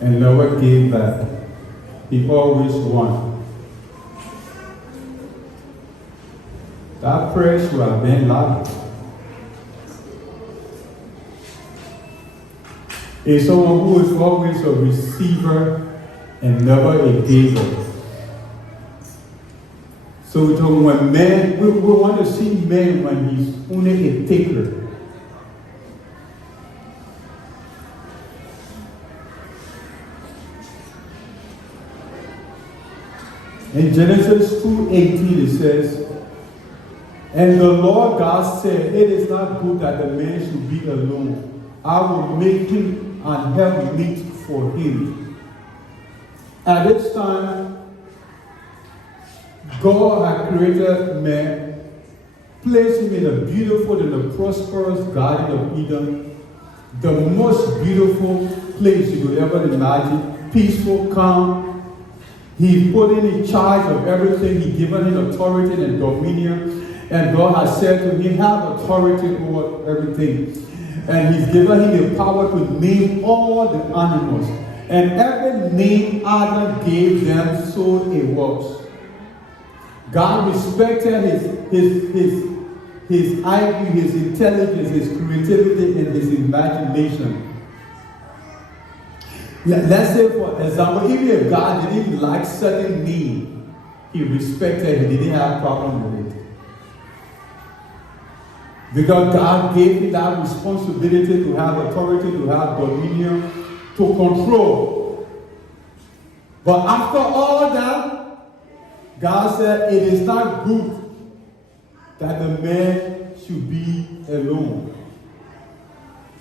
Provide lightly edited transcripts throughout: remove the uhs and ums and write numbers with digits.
and never gave back. He always won. That prayer should have been loud. Is someone who is always a receiver and never a giver. So we talk when man, we want to see man when he's only a taker. In Genesis 2:18 it says, and the Lord God said, it is not good that the man should be alone. I will make him an helpmeet for him. At this time, God had created man, placed him in a beautiful and a prosperous Garden of Eden, the most beautiful place you could ever imagine, peaceful, calm. He put him in charge of everything. He given him authority and dominion. And God has said to him, have authority over everything. And he's given him the power to name all the animals. And every name Adam gave them, so it was. God respected his IQ, his intelligence, his creativity, and his imagination. Let's say, for example, even if God didn't like certain name, he respected it. He didn't have a problem with it. Because God gave him that responsibility to have authority, to have dominion, to control. But after all that, God said it is not good that the man should be alone.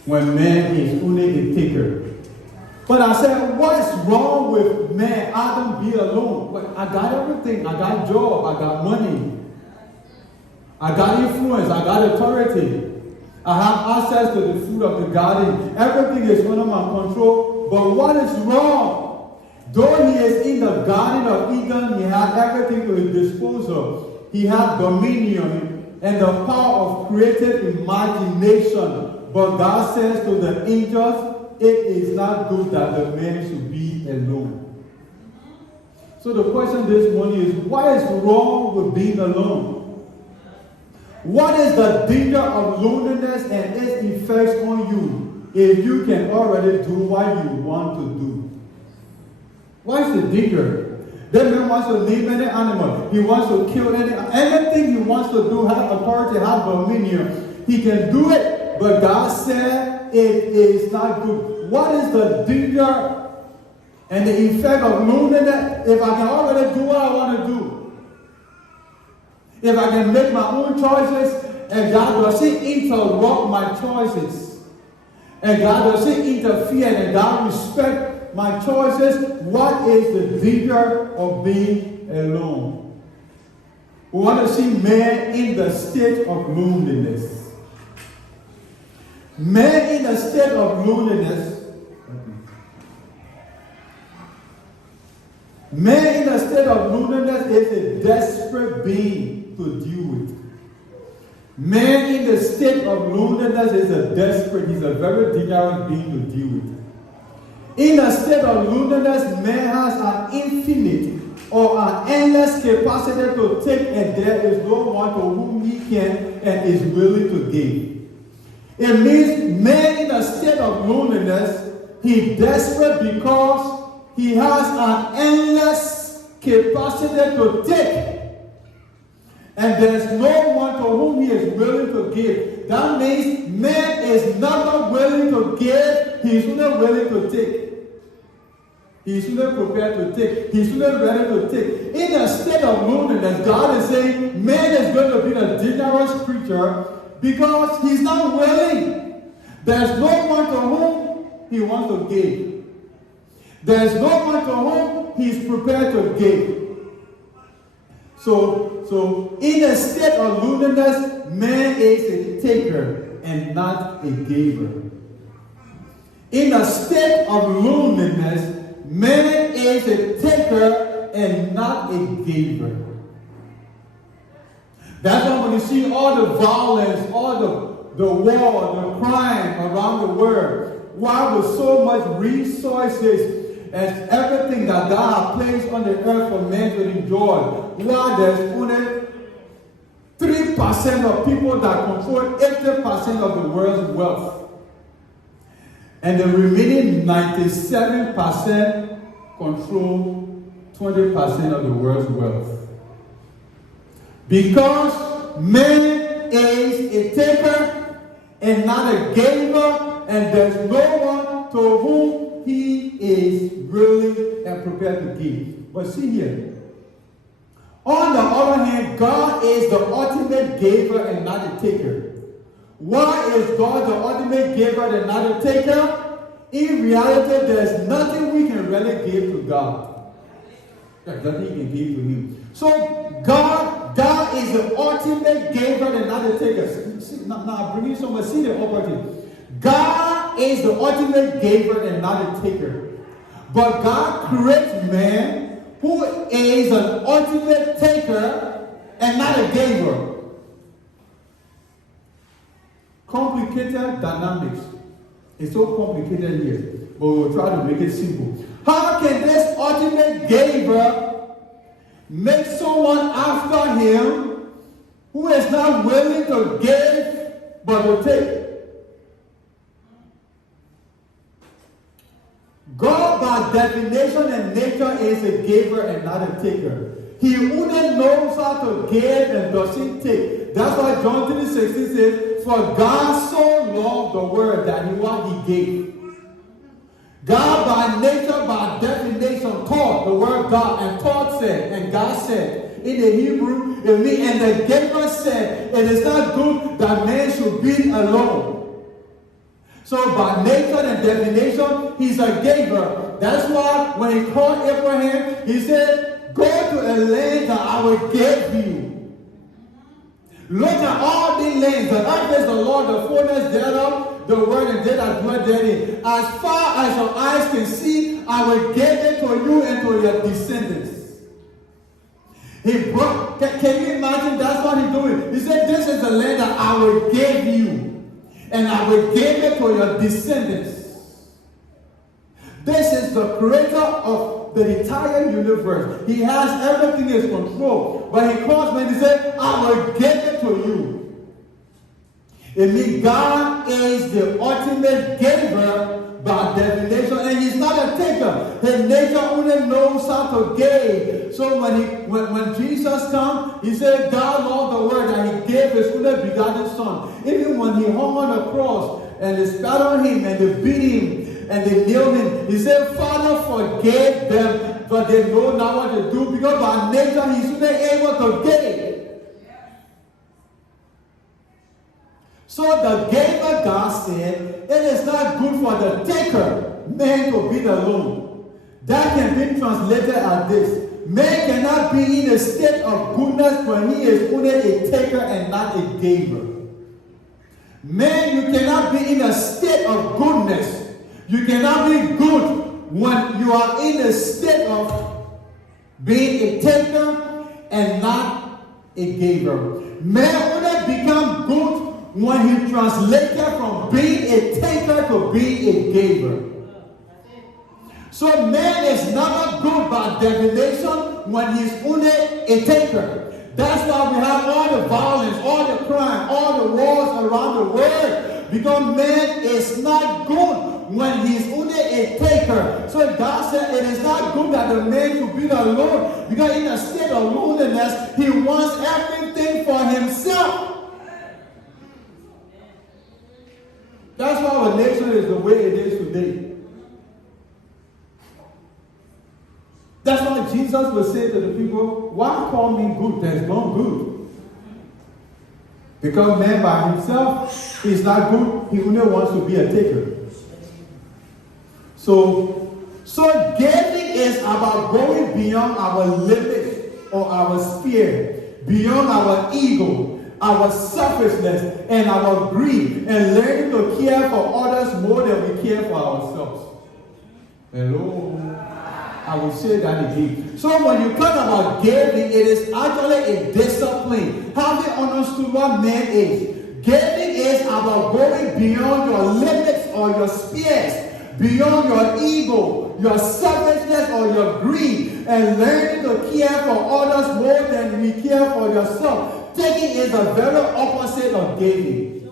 When man is only a taker. But I said, what is wrong with man, Adam, be alone? But I got everything. I got job. I got money. I got influence. I got authority. I have access to the fruit of the garden. Everything is under my control. But what is wrong? Though he is in the Garden of Eden, he had everything to his disposal. He had dominion and the power of creative imagination. But God says to the angels, it is not good that the man should be alone. So the question this morning is, what is wrong with being alone? What is the danger of loneliness and its effects on you if you can already do what you want to do? What is the danger? That man wants to name any animal. He wants to kill anything he wants to do, have authority, have dominion. He can do it, but God said it is not good. What is the danger and the effect of loneliness if I can already do what I want to do? If I can make my own choices, and God doesn't interrupt my choices, and God doesn't interfere, and God respects my choices, what is the danger of being alone? We want to see man in the state of loneliness. Man in the state of loneliness. Man in the state of loneliness is a desperate being to deal with. Man in the state of loneliness is he's a very dangerous being to deal with. In a state of loneliness, man has an infinite or an endless capacity to take, and there is no one to whom he can and is willing to give. It means man in a state of loneliness, he's desperate because he has an endless capacity to take. And there's no one to whom he is willing to give. That means man is never willing to give. He is only willing to take. He is only prepared to take. He is only ready to take. In a state of loneliness, God is saying man is going to be a dangerous creature because he's not willing. There's no one to whom he wants to give. There's no one to whom he's prepared to give. So in a state of loneliness, man is a taker and not a giver. In a state of loneliness, man is a taker and not a giver. That's why when you see all the violence, all the war, the crime around the world, why with so much resources, and everything that God has placed on the earth for men to enjoy, while there's only 3% of people that control 80% of the world's wealth. And the remaining 97% control 20% of the world's wealth. Because man is a taker and not a giver, and there's no one to whom he is willing and prepared to give. But see here, on the other hand, God is the ultimate giver and not a taker. Why is God the ultimate giver and not a taker? In reality, there's nothing we can really give to God. There's nothing you can give to him. So God is the ultimate giver and not a taker. Now I'm bringing someone, see the opportunity. God is the ultimate giver and not a taker. But God creates man who is an ultimate taker and not a giver. Complicated dynamics. It's so complicated here, but we'll try to make it simple. How can this ultimate giver make someone after him who is not willing to give but will take? God, by definition and nature, is a giver and not a taker. He only knows how to give and doesn't take. That's why John 3:16 says, "For God so loved the world that he gave." God, by nature, by definition, taught the word God, and taught said, and God said, in the Hebrew, and the giver said, "It is not good that man should be alone." So by nature and definition, he's a giver. That's why when he called Abraham, he said, "Go to a land that I will give you." Look at all these lands. The earth is the Lord, the fullness thereof, the world and they that dwell therein. As far as your eyes can see, I will give it to you and to your descendants. Can you imagine that's what he's doing? He said, "This is the land that I will give you. And I will give it to your descendants." This is the creator of the entire universe. He has everything in his control. But he calls me and he said, "I will give it to you." It means God is the ultimate giver by definition, and he's not a taker. His nature only knows how to give. So when Jesus comes, he said, God loved the world that he gave his only begotten son. Even when he hung on the cross and they spat on him and they beat him and they nailed him, he said, "Father, forgive them, but they know not what to do," because by nature he's only able to give. So the giver, God said, it is not good for the taker, man, to be alone. That can be translated as this: man cannot be in a state of goodness when he is only a taker and not a giver. Man, you cannot be in a state of goodness. You cannot be good when you are in a state of being a taker and not a giver. Man only become good when he translated from being a taker to being a giver. So man is never good by definition when he's only a taker. That's why we have all the violence, all the crime, all the wars around the world. Because man is not good when he's only a taker. So God said it is not good that the man should be alone. Because in a state of loneliness, he wants everything for himself. That's why our nation is the way it is today. That's why Jesus will say to the people, "Why call me good? There's no good." Because man by himself is not good. He only wants to be a taker. So giving is about going beyond our limits or our sphere, beyond our ego, our selfishness, and our greed, and learning to care for others more than we care for ourselves. Hello? I will say that again. So when you talk about giving, it is actually a discipline. Having understood what man is. Giving is about going beyond your limits or your spheres, beyond your ego, your selfishness, or your greed, and learning to care for others more than we care for yourself. Taking is the very opposite of giving.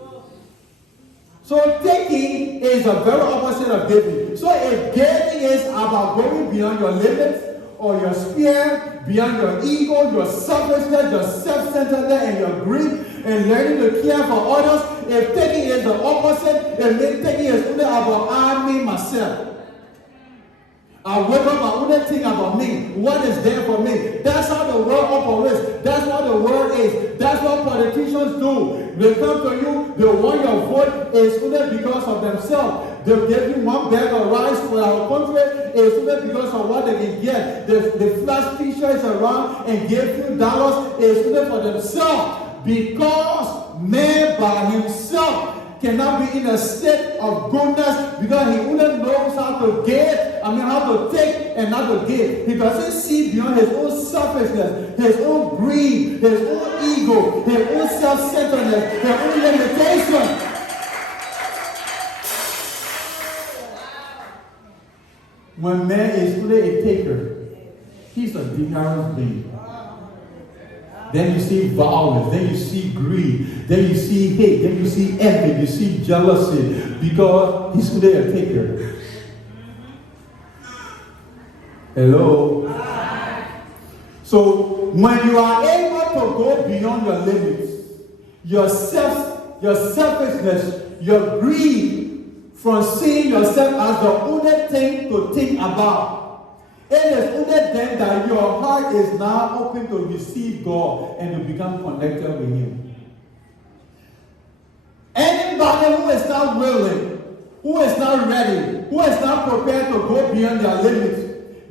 So taking is the very opposite of giving. So if giving is about going beyond your limits, or your sphere, beyond your ego, your selfishness, your self-centeredness, and your greed, and learning to care for others, if taking is the opposite, if taking is only about I, me, myself. I wake up, I only think about me. What is there for me? That's how the world operates. That's what the world is. That's what politicians do. They come to you, they want your vote, it's only because of themselves. They'll give you one bag of rice for our country, it's only because of what they can get. They flash t-shirts around and give you dollars, it's only for themselves. Because man by himself cannot be in a state of goodness because he only knows how to how to take and not to give. He doesn't see beyond his own selfishness, his own greed, his own ego, his own self-centeredness, his own limitation. When man is only a taker, he's a dangerous being. Then you see violence, then you see greed, then you see hate, then you see envy, you see jealousy, because he's only a taker. Hello? So when you are able to go beyond your limits, your selfishness, your greed, from seeing yourself as the only thing to think about, it is only then that your heart is now open to receive God and to become connected with Him. Anybody who is not willing, who is not ready, who is not prepared to go beyond their limits,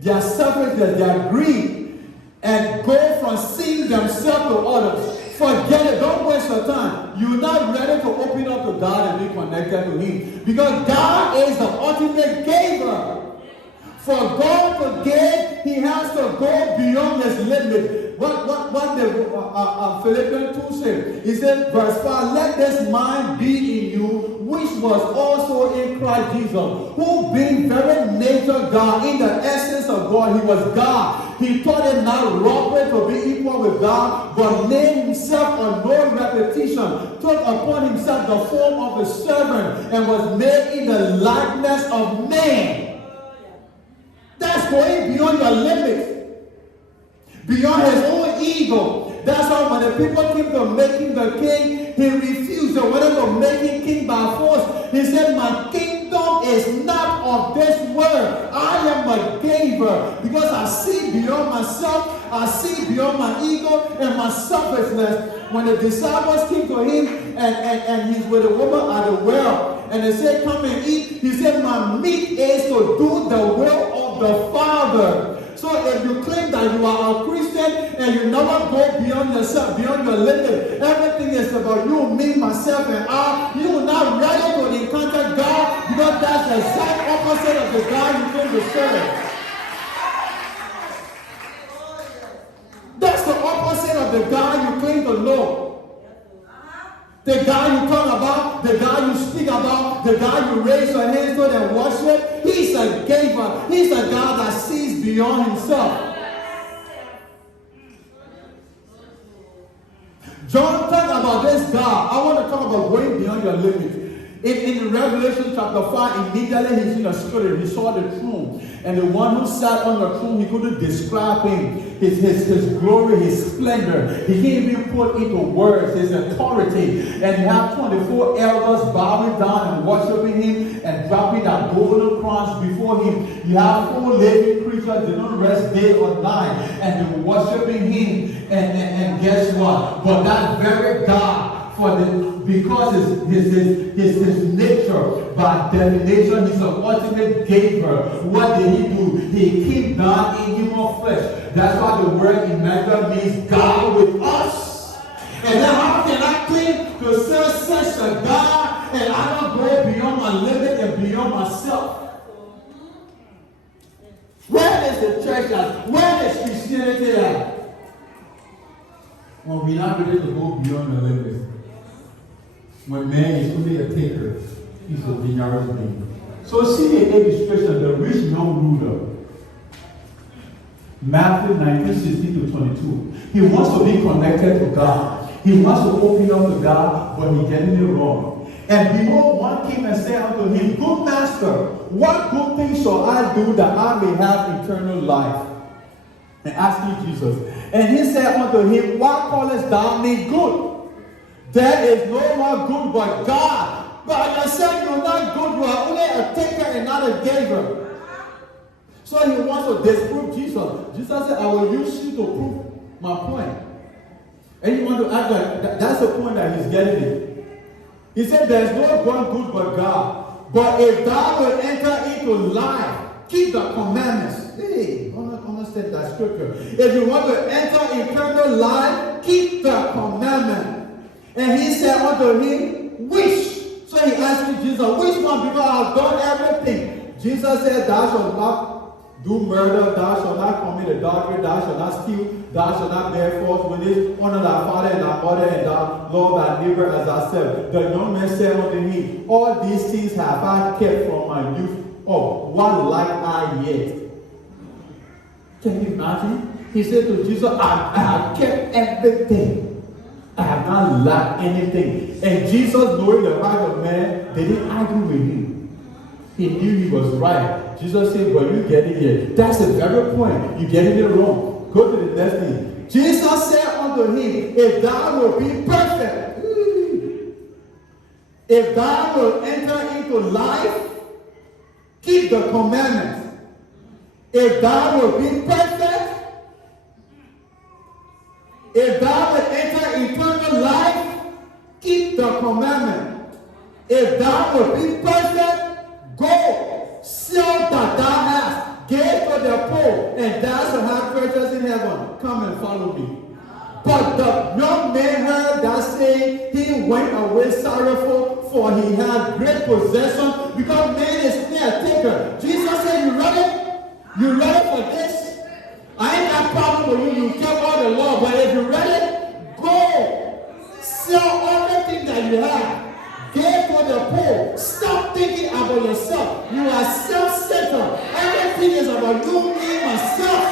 their selfishness, their greed, and go from seeing themselves to others, forget it. Don't waste your time. You're not ready to open up to God and be connected to Him. Because God is the ultimate giver. For God to give, He has to go beyond His limit. What the Philippians 2 said? He said, verse 5, let this mind be in you, which was also in Christ Jesus, who being very nature God, in the essence of God, He was God. He thought it not robbery to be equal with God, but named Himself on no repetition, took upon Himself the form of a servant, and was made in the likeness of man. That's going beyond your limits, beyond his own ego. That's why when the people came to make him the king, he refused. They wanted to make him king by force. He said, my kingdom is not of this world. I am a giver because I see beyond myself. I see beyond my ego and my selfishness. When the disciples came to him and he's with a woman at the well, and they said, come and eat. He said, my meat is to do the will of the Father. So if you claim that you are a Christian and you never go beyond yourself, beyond your limit, everything is about you, me, myself, and I, you are not ready to encounter God because that's the exact opposite of the God you claim to serve. That's the opposite of the God you claim to know. The God you talk about, the God you speak about, the God you raise your hands to and worship, He's a giver. He's a God that sees beyond Himself. John talked about this God. I want to talk about going beyond your limits. In Revelation chapter 5, immediately he's in the spirit. He saw the throne. And the one who sat on the throne, he couldn't describe him. His glory, his splendor. He can't even put into words his authority. And you have 24 elders bowing down and worshiping him and dropping that golden crowns before him. You have 4 living creatures. They don't rest day or night. And they're worshiping him. And guess what? But that very God, because his nature, by definition, he's an ultimate giver. What did he do? He came down in human flesh. That's why the word Emmanuel means God with us. And then how can I claim to serve such a God and I don't go beyond my limit and beyond myself? Where is the church at? Where is Christianity at? When we're not ready to go beyond the limits. When man is only a taker, he's a dangerous being. So see an illustration, the rich young ruler. Matthew 19:16-22. He wants to be connected to God. He wants to open up to God, but he's getting it wrong. And behold, one came and said unto him, Good master, what good thing shall I do that I may have eternal life? And asking Jesus. And he said unto him, Why callest thou me good? There is no one good but God. But yourself, you're not good. You are only a taker and not a giver. So he wants to disprove Jesus. Jesus said, I will use you to prove my point. And you want to act like that's the point that he's getting it. He said, There is no one good but God. But if thou wilt enter into life, keep the commandments. Hey, understand that scripture. If you want to enter eternal life, keep the commandment. And he said unto him, Which? So he asked Jesus, which one? Because I have done everything. Jesus said, Thou shalt not do murder, thou shalt not commit adultery, thou shalt not steal, thou shalt not bear false witness, honor thy father and thy mother, and thou love thy neighbor as thyself. The young man said unto him, All these things have I kept from my youth up. What lack I yet? Can you imagine? He said to Jesus, I have kept everything. I have not lacked anything. And Jesus, knowing the heart of man, they didn't argue with him. He knew he was right. Jesus said, But you get it here. That's the very point. You're getting it wrong. Go to the next thing. Jesus said unto him, If thou wilt be perfect, if thou wilt enter into life, keep the commandments. If thou wilt be perfect, if thou wilt enter eternal life, keep the commandment. If thou wilt be perfect, go, sell that thou hast, give to the poor, and thou shalt have treasures in heaven. Come and follow me. But the young man heard that saying, he went away sorrowful, for he had great possession, because man is a taker. Jesus said, You ready? You ready for this? I ain't got problem with you. You kept all the law, but if you're ready, go. Sell everything that you have. Give for the poor. Stop thinking about yourself. You are self-centered. Everything is about you, me, myself.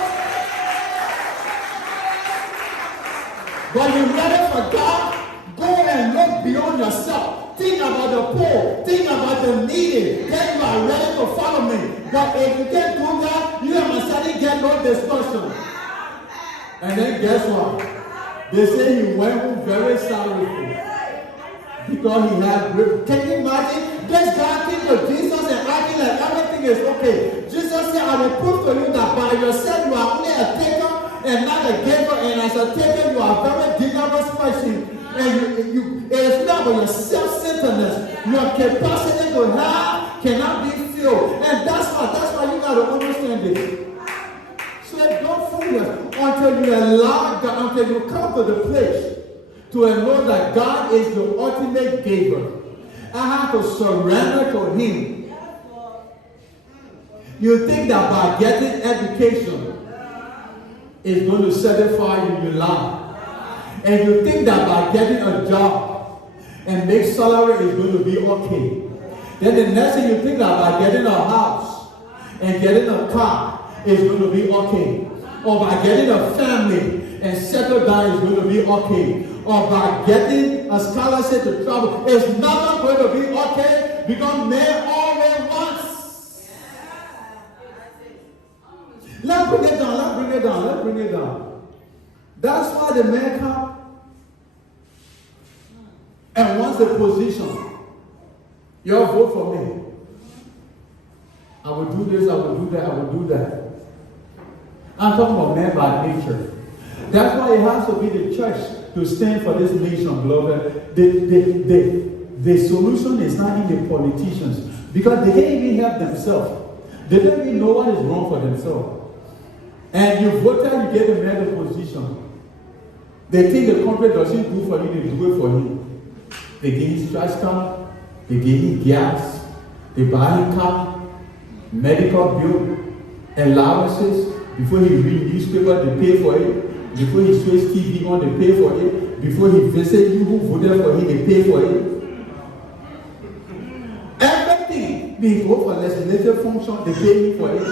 But you're ready for God? Go and look beyond yourself. Think about the poor. Think about the needy. Then you are ready to follow me. But if you can't do that, you and Masadi get no discussion. And then guess what? They say he went home very sorrowful. Because he had great. Can you imagine? This guy came to Jesus and acting like everything is okay. Jesus said, I will prove to you that by yourself you are only a taker and not a giver. And as a taker, you are a very dangerous person. And it is not about your self-centeredness. Your capacity to have cannot be filled. And that's why you got to understand this. So don't fool yourself until you allow God, until you come to the place to know that God is the ultimate giver. I have to surrender to Him. You think that by getting education is going to satisfy you in your life. And you think that by getting a job and make salary is going to be okay. Then the next thing you think that by getting a house and getting a car is going to be okay. Or by getting a family and settle down is going to be okay. Or by getting a scholarship to travel is not going to be okay because man always wants. Let's bring it down. That's why the man comes and wants a position. You all vote for me. I will do this, I will do that, I will do that. I'm talking about man by nature. That's why it has to be the church to stand for this nation, beloved. The solution is not in the politicians because they can't even help themselves. They don't even know what is wrong for themselves. And you vote and you get a better position. They think the country doesn't do for you, they do it for him. They give him trash can, they give him gas, they buy him car, medical bill, allowances. Before he read newspaper, they pay for it. Before he switch TV on, they pay for it. Before he visit you who voted for him, they pay for it. Everything. He go for legislative function, they pay him for it.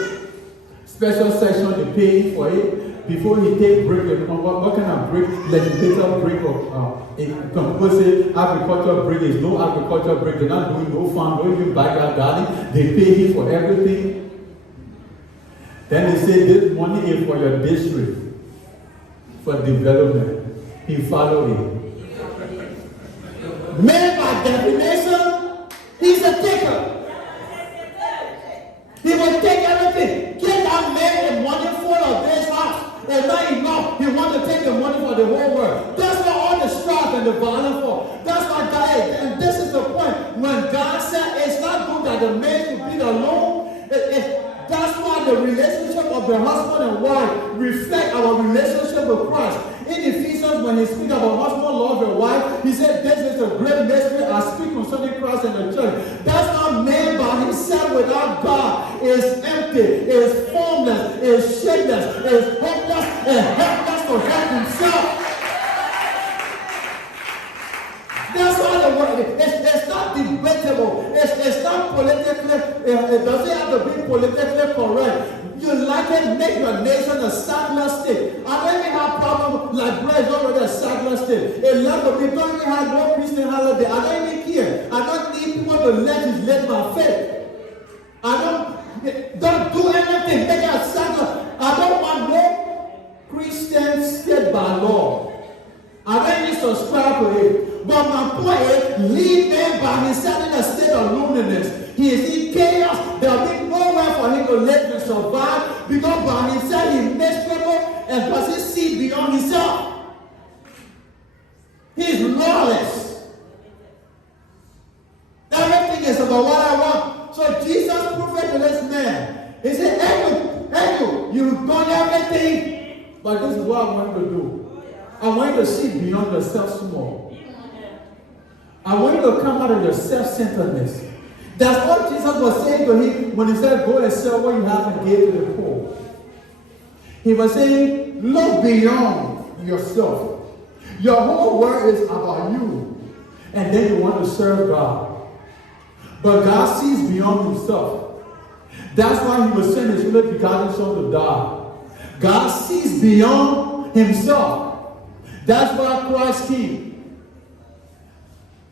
Special session, they pay him for it. Before he take break, what kind of break? Legislative break of people say agriculture break. There's no agriculture break. They're not doing no farm, no even backyard gardening. They pay him for everything. Then they say this money is for your district, for development. He follow it. Man, by definition, he's a taker. He will take everything. Get that man the money full of this house. And not enough. He wants to take the money for the whole world. That's what all the strife and the violence for. That's what God is. And this is the point. When God said it's not good that the man should be alone, that's why the relationship of the husband and wife reflect our relationship with Christ. In Ephesians, when he speaks about husband, love, and wife, he said, this is a great mystery I speak concerning Christ and the church. That's not man by himself without God is empty, is formless, is shapeless, is hopeless, and helpless to help himself. That's why the word, it's not debatable. It's not politically, it doesn't have to be politically correct. You like it, make your nation a secular state. I don't even have problem like Brazil is already a secular state. A lot of people don't even have no Christian holiday. I don't even care. I don't need people to legislate my faith. Don't do anything. Make it a secular. I don't want no Christian state by law. I don't even subscribe to it. But my point is, leave man by himself in a state of loneliness. He is in chaos. There will be nowhere for him to live and survive because by himself he is miserable and doesn't see beyond himself. He is lawless. Everything is about what I want. So Jesus proved to this man. He said, hey, you've done everything. But this is what I want you to do. I want you to see beyond yourself small. I want you to come out of your self-centeredness. That's what Jesus was saying to him when he said, go and sell what you have and give to the poor. He was saying, look beyond yourself. Your whole world is about you. And then you want to serve God. But God sees beyond himself. That's why he was sending his only begotten son to die. God sees beyond himself. That's why Christ came.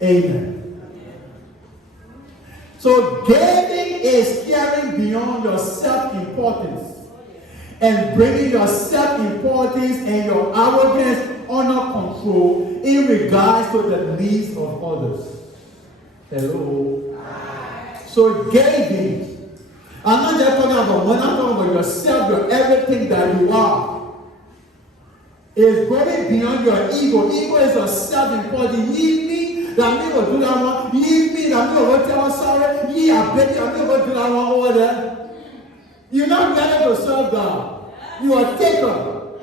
Amen. So giving is caring beyond your self-importance and bringing your self-importance and your arrogance under control in regards to the needs of others. Hello? So giving, I'm not just talking about when I'm talking about yourself, your everything that you are. Is going beyond your ego. Ego is your self-importance. Need me. That me will do that one. Leave me. That me will tell us sorry. Ye are begging. That me will do that one over there. You're not ready to serve God. You are taker.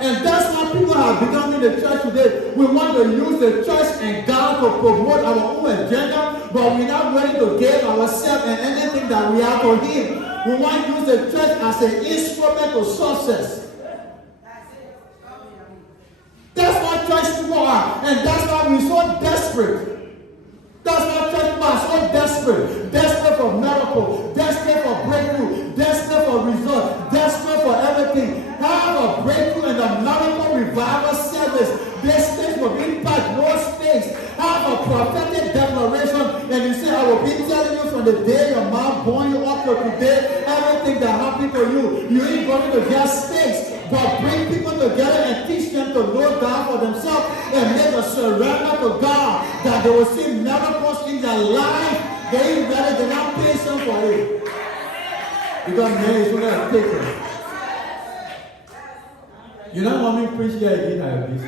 And that's what people have become in the church today. We want to use the church and God to promote our own agenda, but we're not ready to give ourselves and anything that we have for Him. We want to use the church as an instrument of success. That's what church people are, and that's why we're so desperate. That's why church people are so desperate. Desperate for miracles, desperate for breakthrough, desperate for results, desperate for everything. Have a breakthrough and a miracle revival service. This space will impact no space. Have a prophetic declaration, and you say, I will be telling you from the day your mom born you up to today, everything that happened to you. You ain't going to get space. But bring people together and teach them to know God for themselves and make a surrender to God, that they will see miracles in their life. They ain't ready, they're not patient for it. Because man is only a taker. You don't want me to preach here again, I have this.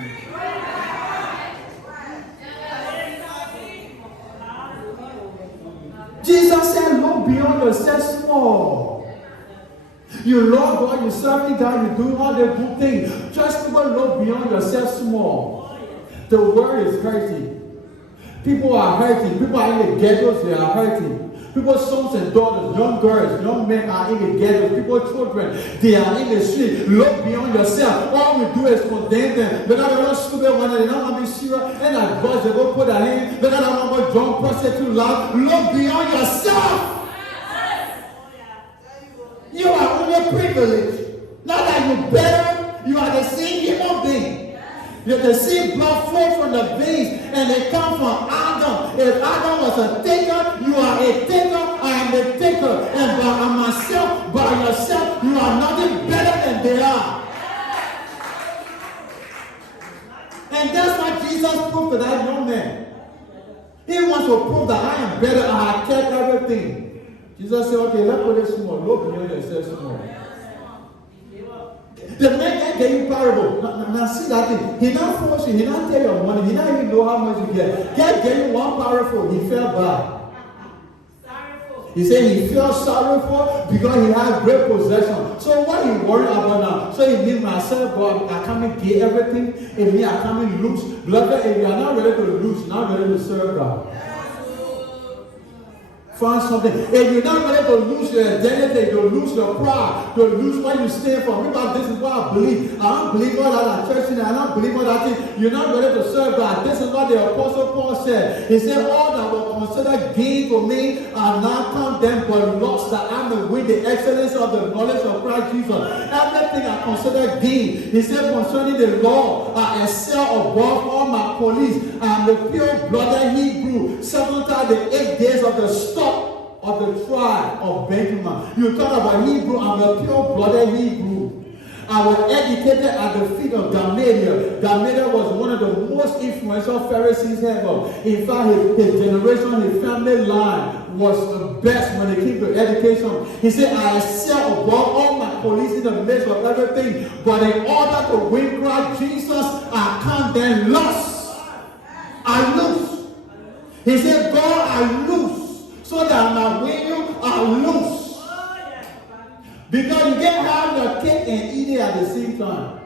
Jesus said, look beyond yourself small. You love God, you serve God, you do all the good things. Just people look beyond yourself small. The world is hurting. People are hurting. People are in the ghettos, they are hurting. People's sons and daughters, young girls, young men are in the ghettos. People's children, they are in the street. Look beyond yourself. All we do is condemn them. They're not stupid one, they're not going to be serious. And advise they go put their hand. They're not going to jump prostitute loud. Look beyond yourself. no privilege. Not that you're better, you are the same human being. You're the same blood flow from the veins, and they come from Adam. If Adam was a taker, you are a taker, I am a taker. And by myself, by yourself, you are nothing better than they are. And that's why Jesus proved to that young man. He wants to prove that I am better, I have kept everything. Jesus said, okay, let's put it small. Look beyond yourself small. The man that gave you parable. Now see that thing. He not force you. He not tell your money. He not even know how much you get. God gave you one parable. He felt bad. He said he felt sorrowful because he had great possession. So what he worried about now? So he did myself, God, I come and get everything. And me, I come and lose. Beloved, if you are not ready to lose, not ready to serve God. Find something. If you're not ready to lose your identity, to lose your pride, to lose what you stand for. Remember, this is what I believe. I don't believe all that church thing. I don't believe all that thing. You're not ready to serve God. This is what the Apostle Paul said. He said, all that were considered gain for me are not condemned but lost, that I may win the excellence of the knowledge of Christ Jesus. Everything I consider gain. He said, concerning the law, I excel above all my colleagues. I am the pure-blooded Hebrew, 7 times the 8 days of the stock of the tribe of Benjamin. You talk about Hebrew, I'm a pure-blooded Hebrew. I was educated at the feet of Gamaliel. Gamaliel was one of the most influential Pharisees ever. In fact, his generation, his family line was the best when it came to education. He said, I excel above all my colleagues in the midst of everything, but in order to win Christ Jesus, I can't then lose. I lose. He said, God, I lose. So that I might win you, I lose. Because you can't have your cake and eat it at the same time.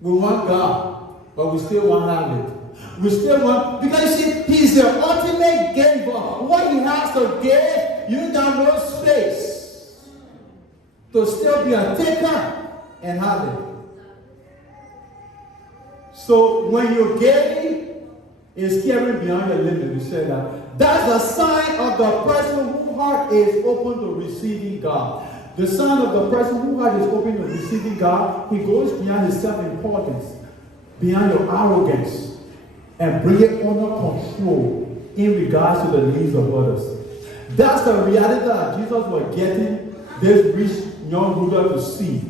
We want God, but we still want to have it. We still want, because you see, He's the ultimate giver. What He has to give, you got no space to still be a taker and have it. So when you're giving, it's carrying beyond your limit. We said that. That's a sign of the person whose heart is open to receiving God. The sign of the person whose heart is open to receiving God, he goes beyond his self-importance, beyond your arrogance, and bring it under control in regards to the needs of others. That's the reality that Jesus was getting this rich young ruler to see.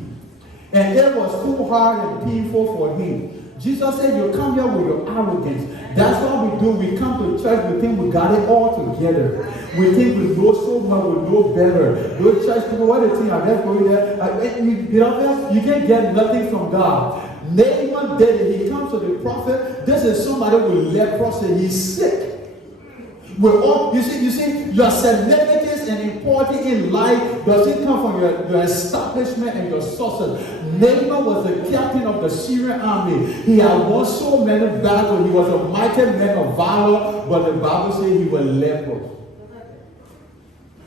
And it was too hard and painful for him. Jesus said, you come here with your arrogance. That's what we do. We come to church, we think we got it all together. We think we know so much, we know better. Those church people, what they think, I guess going there, you can't get nothing from God. Naaman did it. He comes to the prophet. This is somebody with leprosy. He's sick. We're all, you see, your significance and importance in life doesn't come from your establishment and your sources. Naaman was the captain of the Syrian army. He had won so many battles. He was a mighty man of valor, but the Bible says he was leprous.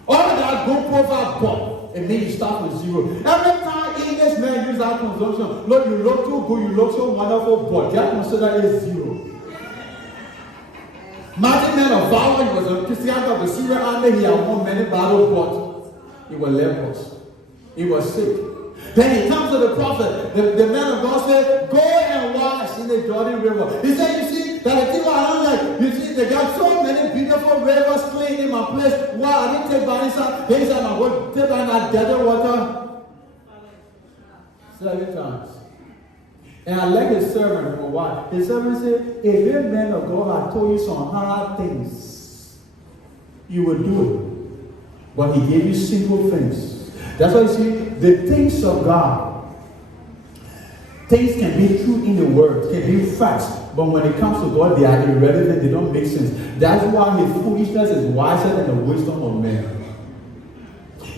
All of that good profile, but it means you start with zero. Every time English men use that consumption, look, you look too good, you look so wonderful, but that consider is zero. Mighty man of valor, he was a Christian of the Syrian army. He had won many battles, but he was leprous. He was sick. Then he comes to the prophet. The man of God said, go and wash in the Jordan River. He said, you see, that the people around like, you see, they got so many beautiful rivers clean in my place. Why? I didn't take by inside. He said, I'm going to take by that desert water 7 times. And I like his servant for why. His servant said, if a man of God had told you some hard things, you would do it. But he gave you simple things. That's why you see, the things of God, things can be true in the word, can be facts. But when it comes to God, they are irrelevant, they don't make sense. That's why his foolishness is wiser than the wisdom of men.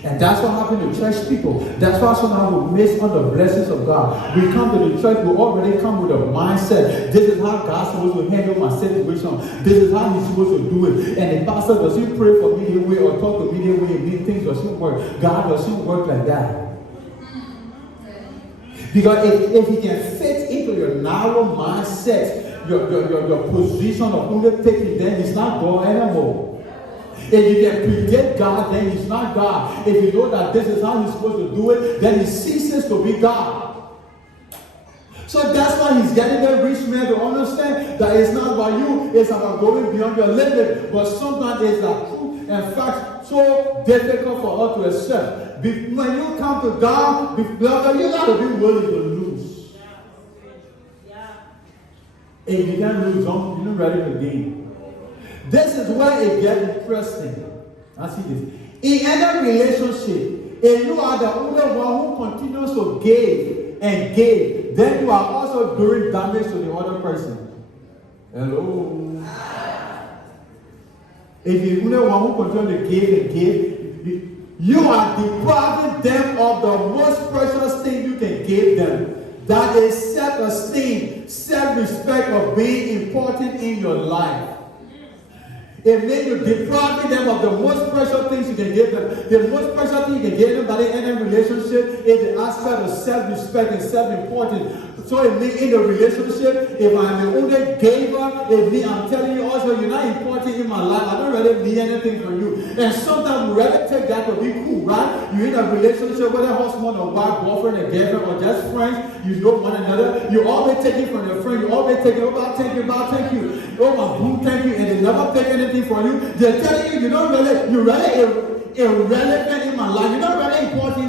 And that's what happened to church people. That's why somehow we miss on the blessings of God. We come to the church, we already come with a mindset. This is how God's supposed to handle my situation. This is how He's supposed to do it. And the pastor doesn't pray for me the way or talk to me the way, and things doesn't work. God doesn't work like that. Because if He can fit into your narrow mindset, your position of undertaking, then He's not God anymore. If you can predate God, then he's not God. If you know that this is how he's supposed to do it, then he ceases to be God. So that's why he's getting the rich man to understand that it's not about you, it's about going beyond your limit. But sometimes it's a truth, in fact, so difficult for us to accept. When you come to God, beloved, you got to be willing to lose. If you can't lose, you're not ready to gain. This is where it gets interesting. I see this. In any relationship, if you are the only one who continues to give and give, then you are also doing damage to the other person. Hello? If you're the only one who continues to give and give, you are depriving them of the most precious thing you can give them. That is self-esteem, self-respect of being important in your life. It means you're depriving them of the most precious things you can give them. The most precious thing you can give them by the end of relationship is the aspect of self-respect and self-importance. So it means in the relationship, if I'm the only giver, I'm telling you also, you're not important in my life. I don't really need anything from you. And sometimes we rather take that to be cool, right? You're in a relationship with a husband or wife, boyfriend or girlfriend, or just friends. You know one another. You always take it from your friend. You always take it, oh, God, thank you, God, thank you. Oh, my boo, thank you. And they never take anything from you. They're telling you, you're really irrelevant in my life. You're not really important.